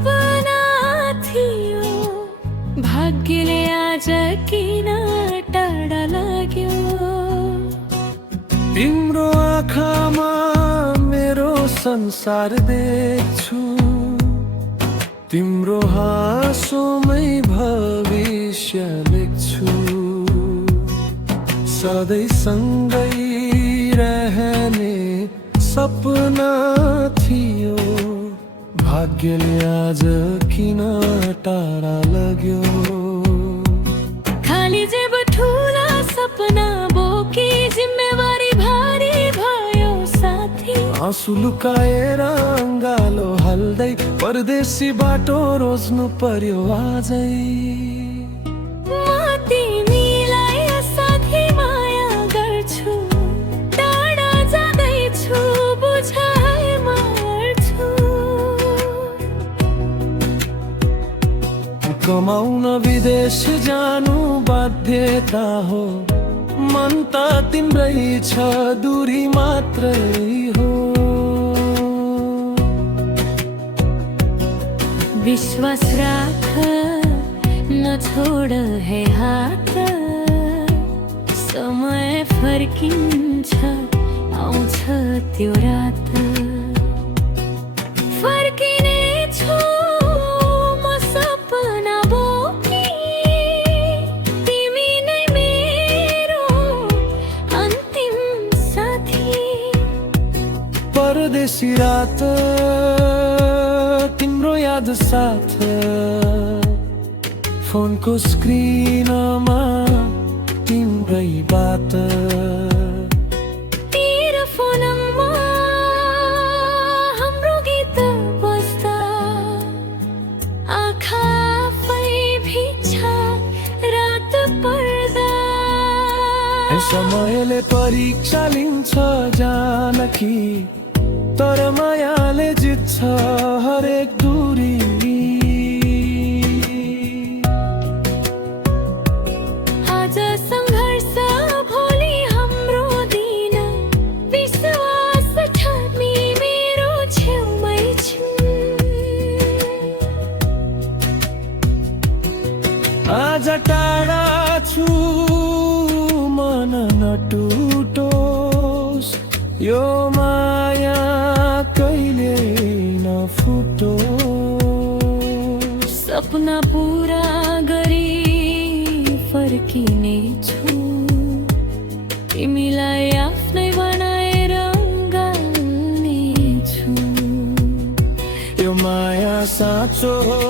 सपना थियो भाग्यले आज किन टाढा लाग्यो। तिम्रो आँखामा मेरो संसार देख्छु, तिम्रो हाँसोमै भविष्य लेख्छु। सधैँ सँगै रहने सपना थियो भाग्यले आज किन टाढा लाग्यो। खाली जेब ठुला सपना बोकी जिम्मेवारी भारी भयो साथी। आँसु लुकाएर अङ्गालो हाल्दै परदेशी बाटो रोज्नु पर्यो आजै। म तिमीलाई साथी माया गर्छु, टाढा जाँदैछु बुझाइ मार्छु। कमाउन विदेश जानु बाध्यता हो, मन त तिम्रै छ दूरी मात्रै हो। विश्वास राख नछोड है हात, समय फर्किन्छ आउँछ त्यो रात। फर्किने छु म सपना बोकी, तिमी नै मेरो अन्तिम साथी। परदेशी रात तिम्रो याद साथ, फोनको स्क्रिनमा तिम्रै बात। तेरो फोनमा हाम्रो गीत बस्दा आँखा आफै भिज्छ रात पर्दा। समयले परीक्षा लिन्छ जानकी, तर मायाले जित्छ हरेक दूरी। आज सङ्घर्ष भोलि हाम्रो दिन, विश्वास ठानी मेरो छेउमै छिन्। आज टाढा छु मन नटुटोस्, यो माया कहिले नफुटोस्। सपना पुरा गरी फर्किने छु, तिमीलाई आफ्नै बनाएर अँगाल्ने छु। यो माया साँचो हो